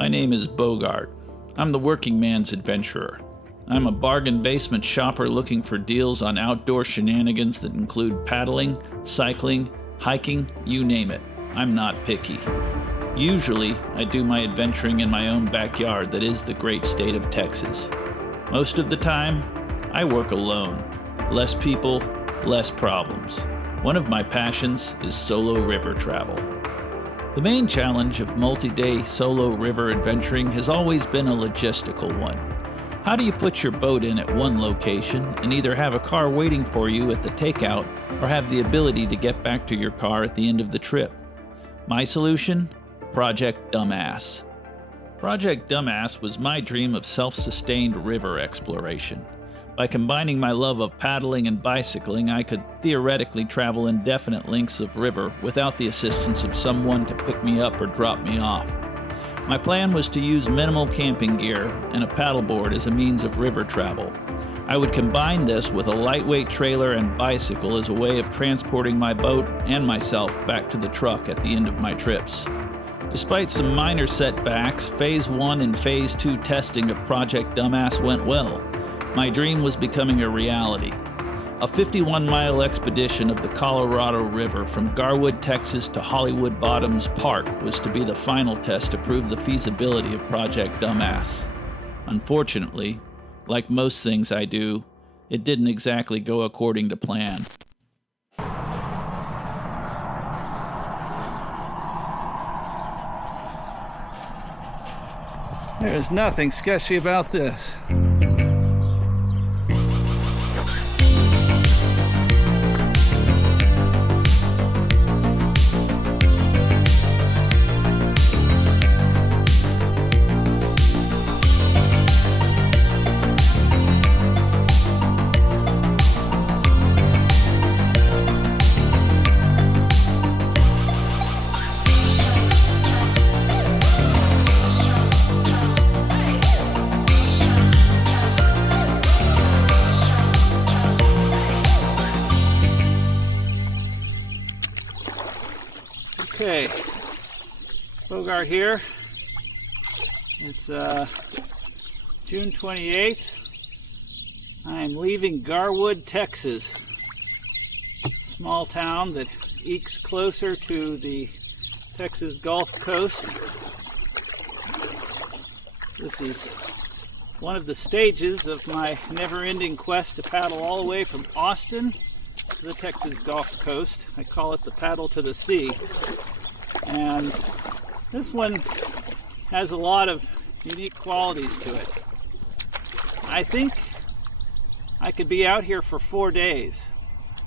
My name is Bogart. I'm the working man's adventurer. I'm a bargain basement shopper looking for deals on outdoor shenanigans that include paddling, cycling, hiking, you name it. I'm not picky. Usually, I do my adventuring in my own backyard that is the great state of Texas. Most of the time, I work alone. Less people, less problems. One of my passions is solo river travel. The main challenge of multi-day solo river adventuring has always been a logistical one. How do you put your boat in at one location and either have a car waiting for you at the takeout or have the ability to get back to your car at the end of the trip? My solution? Project Dumbass. Project Dumbass was my dream of self-sustained river exploration. By combining my love of paddling and bicycling, I could theoretically travel indefinite lengths of river without the assistance of someone to pick me up or drop me off. My plan was to use minimal camping gear and a paddleboard as a means of river travel. I would combine this with a lightweight trailer and bicycle as a way of transporting my boat and myself back to the truck at the end of my trips. Despite some minor setbacks, Phase 1 and Phase 2 testing of Project Dumbass went well. My dream was becoming a reality. A 51-mile expedition of the Colorado River from Garwood, Texas to Hollywood Bottoms Park was to be the final test to prove the feasibility of Project Dumbass. Unfortunately, like most things I do, it didn't exactly go according to plan. There's nothing sketchy about this. Okay, Bogart here. It's June 28th. I'm leaving Garwood, Texas. Small town that ekes closer to the Texas Gulf Coast. This is one of the stages of my never-ending quest to paddle all the way from Austin to the Texas Gulf Coast. I call it the paddle to the sea. And this one has a lot of unique qualities to it. I think I could be out here for 4 days.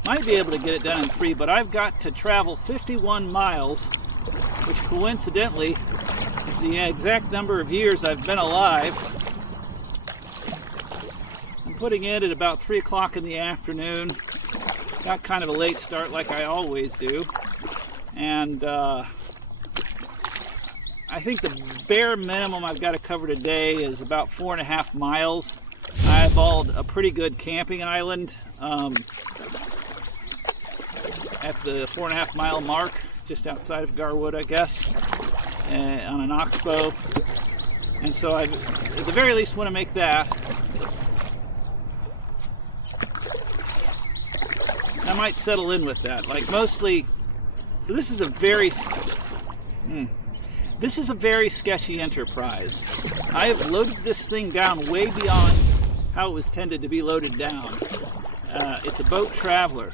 Might be able to get it done in 3, but I've got to travel 51 miles, which coincidentally is the exact number of years I've been alive. I'm putting it at about 3 o'clock in the afternoon. Got kind of a late start like I always do. And I think the bare minimum I've got to cover today is about 4.5 miles. I eyeballed a pretty good camping island at the 4.5 mile mark, just outside of Garwood, I guess, on an oxbow. And so I, at the very least, want to make that. I might settle in with that, like mostly. So this is a very sketchy enterprise. I have loaded this thing down way beyond how it was tended to be loaded down. It's a boat traveler,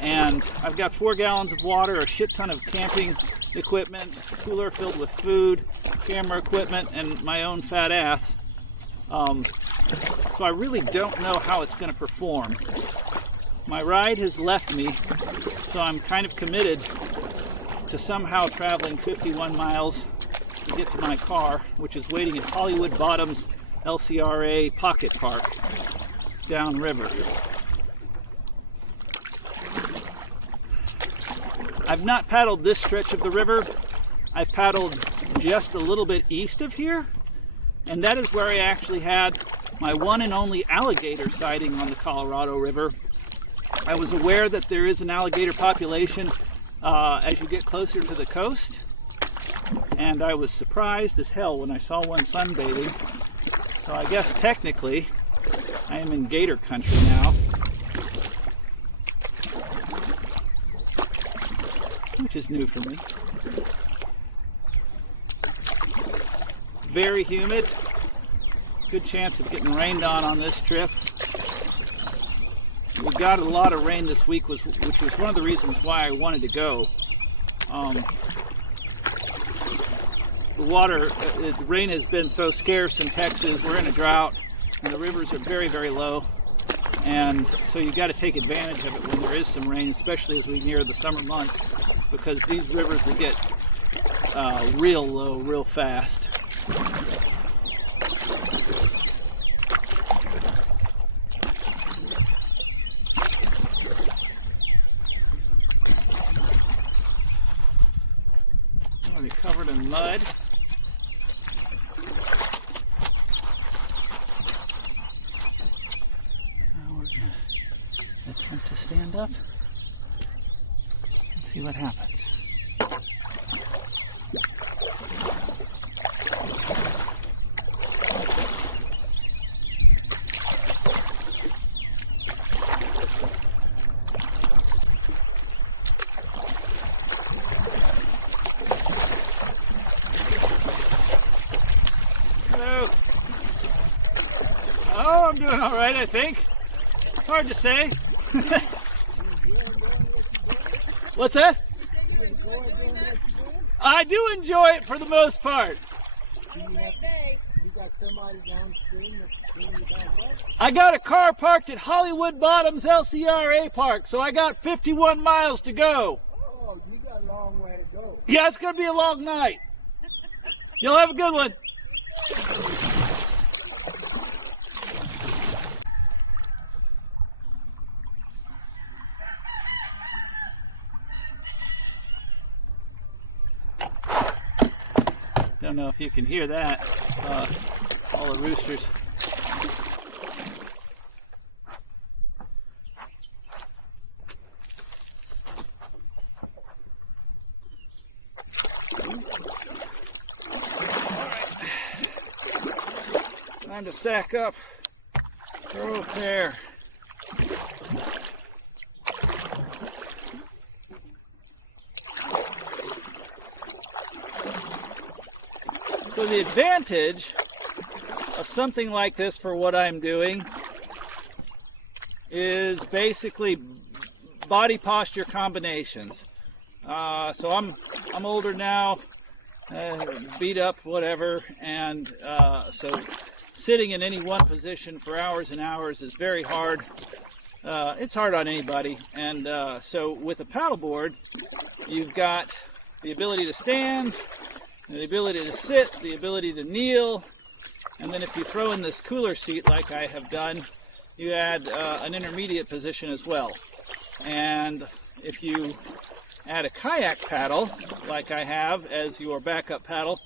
and I've got 4 gallons of water, a shit ton of camping equipment, a cooler filled with food, camera equipment, and my own fat ass. So I really don't know how it's going to perform. My ride has left me, so I'm kind of committed to somehow traveling 51 miles to get to my car, which is waiting at Hollywood Bottoms LCRA Pocket Park downriver. I've not paddled this stretch of the river. I've paddled just a little bit east of here, and that is where I actually had my one and only alligator sighting on the Colorado River. I was aware that there is an alligator population as you get closer to the coast, and I was surprised as hell when I saw one sunbathing. So I guess technically I am in gator country now, which is new for me. Very humid. Good chance of getting rained on this trip. We got a lot of rain this week, which was one of the reasons why I wanted to go. The rain has been so scarce in Texas. We're in a drought, and the rivers are very, very low. And so you got to take advantage of it when there is some rain, especially as we near the summer months, because these rivers will get real low real fast. Already covered in mud. Now we're going to attempt to stand up and see what happens. Oh, I'm doing all right, I think. It's hard to say. What's that? I do enjoy it for the most part. I got a car parked at Hollywood Bottoms LCRA Park, so I got 51 miles to go. Oh, you got a long way to go. Yeah, it's going to be a long night. You'll have a good one. Don't know if you can hear that, all the roosters. Time to sack up. Throw a pair. So the advantage of something like this for what I'm doing is basically body posture combinations. So I'm older now, beat up, whatever, and so sitting in any one position for hours and hours is very hard. It's hard on anybody, and so with a paddleboard, you've got the ability to stand, the ability to sit, the ability to kneel, and then if you throw in this cooler seat like I have done, you add an intermediate position as well. And if you add a kayak paddle, like I have, as your backup paddle,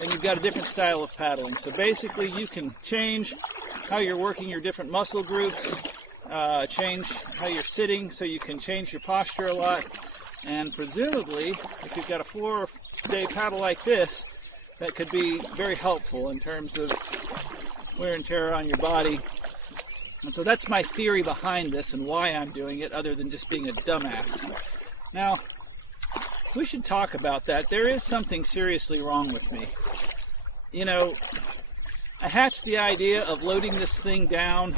then you've got a different style of paddling. So basically you can change how you're working your different muscle groups, change how you're sitting, so you can change your posture a lot. And presumably, if you've got a 4-day paddle like this, that could be very helpful in terms of wear and tear on your body. And so that's my theory behind this and why I'm doing it, other than just being a dumbass. Now, we should talk about that. There is something seriously wrong with me. You know, I hatched the idea of loading this thing down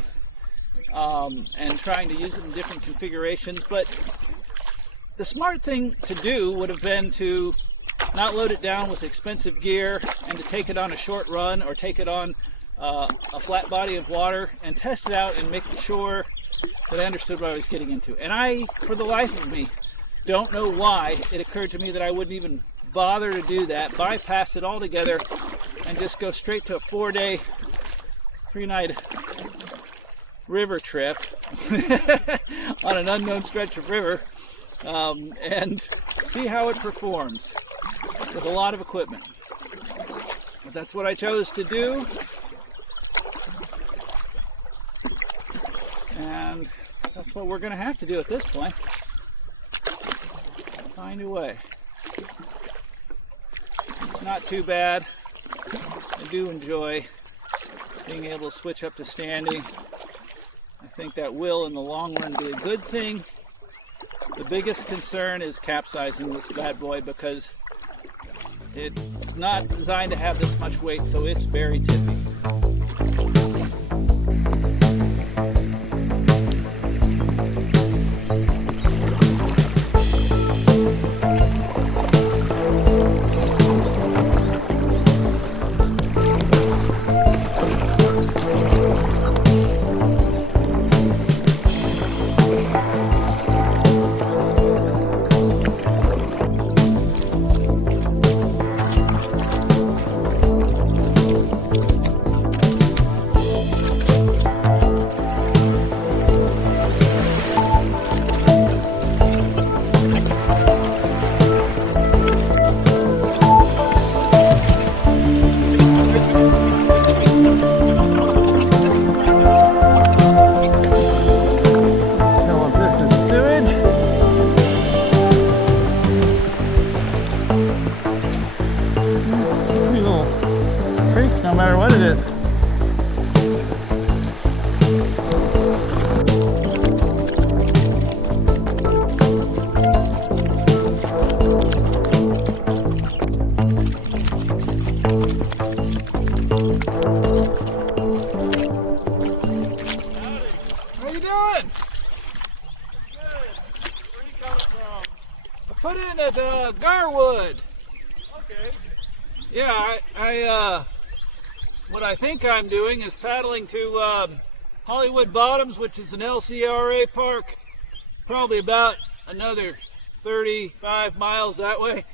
and trying to use it in different configurations, but the smart thing to do would have been to not load it down with expensive gear and to take it on a short run or take it on a flat body of water and test it out and make sure that I understood what I was getting into. And I, for the life of me, don't know why it occurred to me that I wouldn't even bother to do that, bypass it altogether, and just go straight to a 4-day, 3-night river trip on an unknown stretch of river, and see how it performs with a lot of equipment. But that's what I chose to do, and that's what we're going to have to do at this point. Find a way. not too bad. I do enjoy being able to switch up to standing. I think that will, in the long run, be a good thing. The biggest concern is capsizing this bad boy because it's not designed to have this much weight, so it's very tippy. No matter what it is. How you doing? Good. Where you coming from? I put in at Garwood. Okay. Yeah, I what I think I'm doing is paddling to Hollywood Bottoms, which is an LCRA park, probably about another 35 miles that way.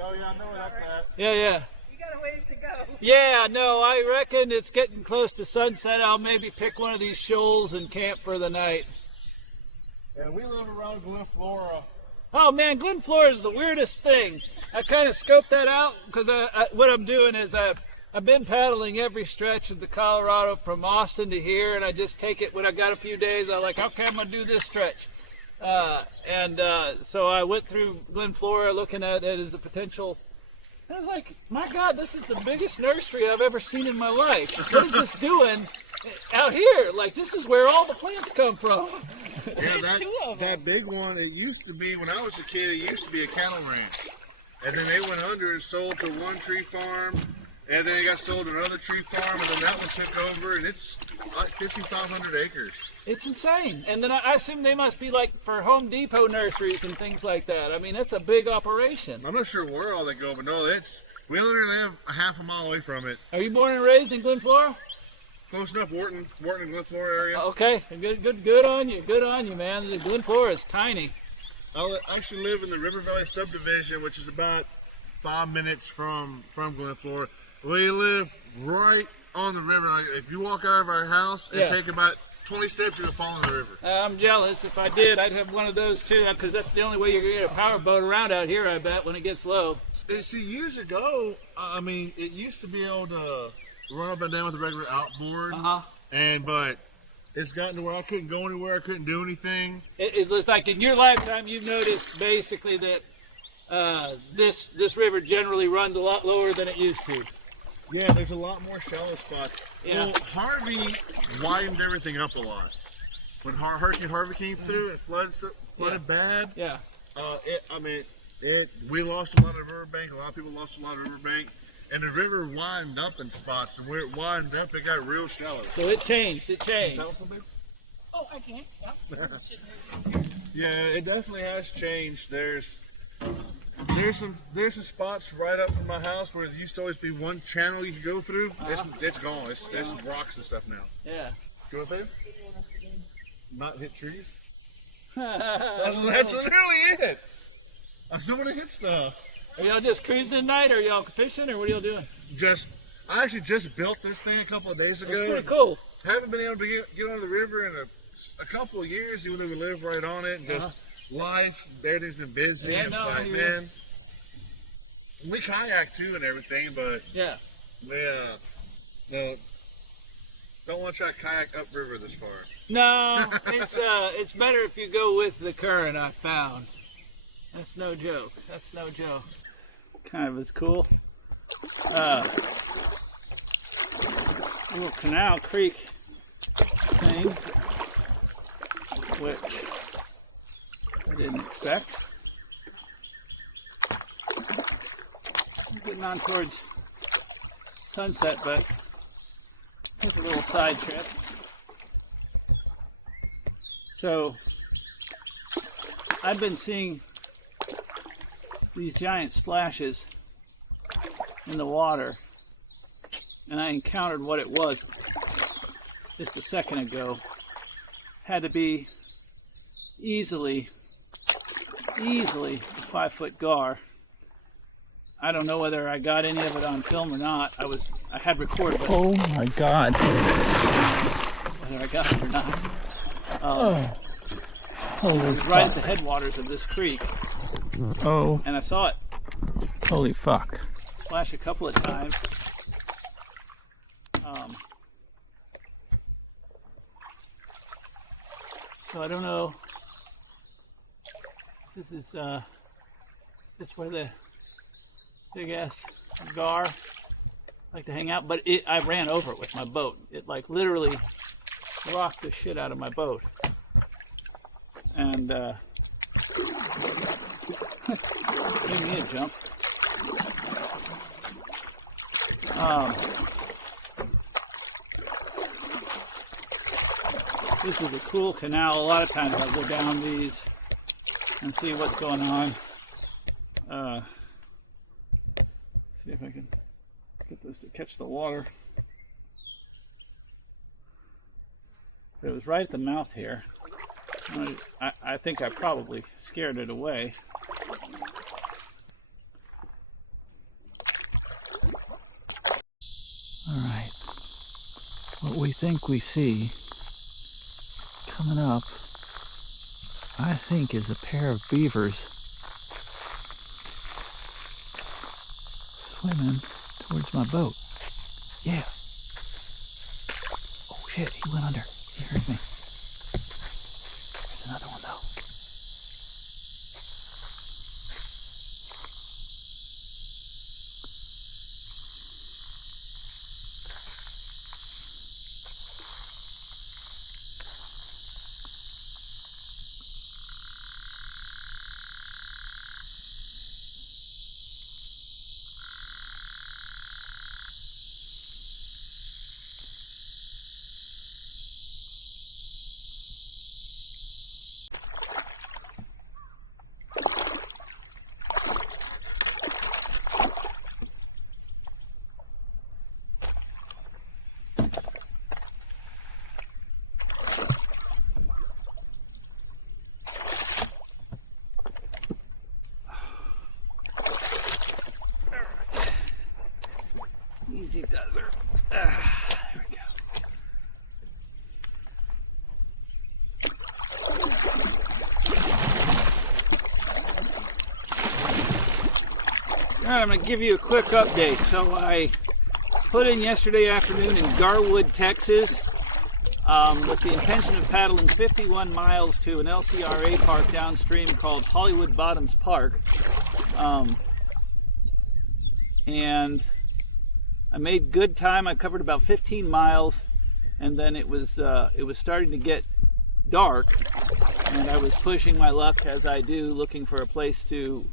Oh yeah, I know where that's at. Yeah. You got a ways to go. Yeah, no, I reckon it's getting close to sunset. I'll maybe pick one of these shoals and camp for the night. Yeah, we live around Glen Flora. Oh man, Glen Flora is the weirdest thing. I kind of scoped that out because what I'm doing is I've been paddling every stretch of the Colorado from Austin to here, and I just take it when I got a few days. I'm like, okay, I'm gonna do this stretch, so I went through Glen Flora looking at it as a potential. I was like, my God, this is the biggest nursery I've ever seen in my life. What is this doing out here? Like, this is where all the plants come from. Yeah, that big one, it used to be, when I was a kid, it used to be a cattle ranch. And then they went under and sold to one tree farm, and then it got sold to another tree farm, and then that one took over, and it's like 5,500 acres. It's insane. And then I assume they must be like for Home Depot nurseries and things like that. I mean, that's a big operation. I'm not sure where all they go, but no, we only live a half a mile away from it. Are you born and raised in Glen Flora? Close enough, Wharton and Glen Flora area. Okay, good on you. Good on you, man. The Glen Flora is tiny. I actually live in the River Valley subdivision, which is about 5 minutes from Glen Flora. We live right on the river. Like, if you walk out of our house and take about 20 steps, you'll fall in the river. I'm jealous. If I did, I'd have one of those too, because that's the only way you're going to get a power boat around out here, I bet, when it gets low. See, years ago, I mean, it used to be able to run up and down with a regular outboard. But it's gotten to where I couldn't go anywhere, I couldn't do anything. It was like in your lifetime, you've noticed basically that this river generally runs a lot lower than it used to. Yeah, there's a lot more shallow spots. Yeah. Well, Harvey widened everything up a lot. When Hurricane Harvey came through and flooded bad. Yeah. We lost a lot of riverbank. A lot of people lost a lot of riverbank. And the river widened up in spots. And where it widened up, it got real shallow. So it changed. Oh, I can't. Yeah. Yeah, it definitely has changed. There's some spots right up from my house where there used to always be one channel you could go through. It's gone. There's rocks and stuff now. Yeah. Go up there? Not hit trees? That's literally it. I still want to hit stuff. Are y'all just cruising tonight, or y'all fishing, or what are y'all doing? I actually just built this thing a couple of days ago. It's pretty cool. Haven't been able to get on the river in a couple of years, even though we live right on it. And just life, everything's been busy. Yeah, and it's like, man, we kayak too and everything, but we don't want to try to kayak upriver this far. No, it's better if you go with the current, I found. That's no joke. Kind of is cool. little canal creek thing, which I didn't expect. I'm getting on towards sunset, but took a little side trip. So I've been seeing these giant splashes in the water, and I encountered what it was just a second ago. Had to be easily a 5-foot gar. I don't know whether I got any of it on film or not. I had recorded it. Oh my God. Whether I got it or not. Holy it was fuck. right at the headwaters of this creek. Oh. And I saw it Holy fuck. splash a couple of times. So I don't know. This is this where the big ass gar like to hang out, but I ran over it with my boat. It like literally rocked the shit out of my boat, and gave me a jump. This is a cool canal. A lot of times I'll go down these and see what's going on. See if I can get this to catch the water. But it was right at the mouth here. I think I probably scared it away. Alright. What we think we see coming up, I think, is a pair of beavers swimming towards my boat. Yeah. Oh shit, he went under. He heard me. There's another one though. Easy does her. There we go. Alright, I'm going to give you a quick update. So I put in yesterday afternoon in Garwood, Texas, with the intention of paddling 51 miles to an LCRA park downstream called Hollywood Bottoms Park. And I made good time. I covered about 15 miles, and then it was starting to get dark, and I was pushing my luck as I do, looking for a place to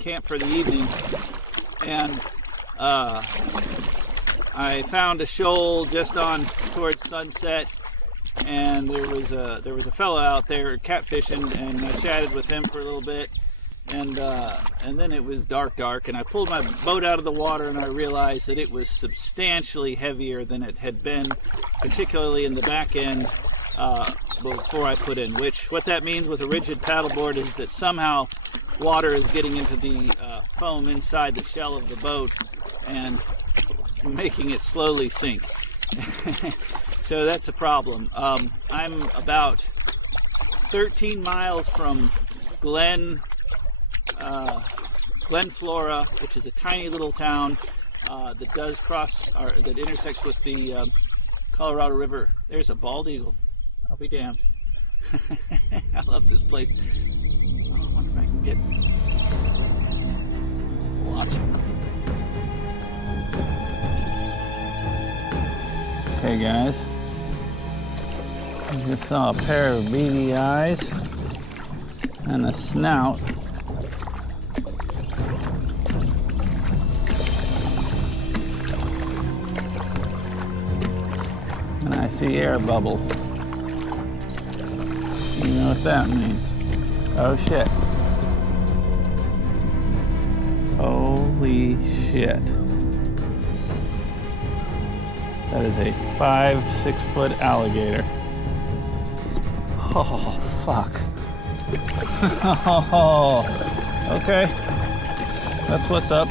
camp for the evening. And I found a shoal just on towards sunset, and there was a fellow out there catfishing, and I chatted with him for a little bit. And then it was dark, and I pulled my boat out of the water, and I realized that it was substantially heavier than it had been, particularly in the back end before I put in. What that means with a rigid paddleboard is that somehow water is getting into the foam inside the shell of the boat and making it slowly sink. So that's a problem. I'm about 13 miles from Glen Flora, which is a tiny little town that does cross, or that intersects with the Colorado River. There's a bald eagle. I'll be damned. I love this place. I wonder if I can get watch him. Okay, guys. I just saw a pair of beady eyes and a snout. And I see air bubbles. You know what that means. Oh shit. Holy shit. That is a 5-6 foot alligator. Oh, fuck. Oh, okay. That's what's up.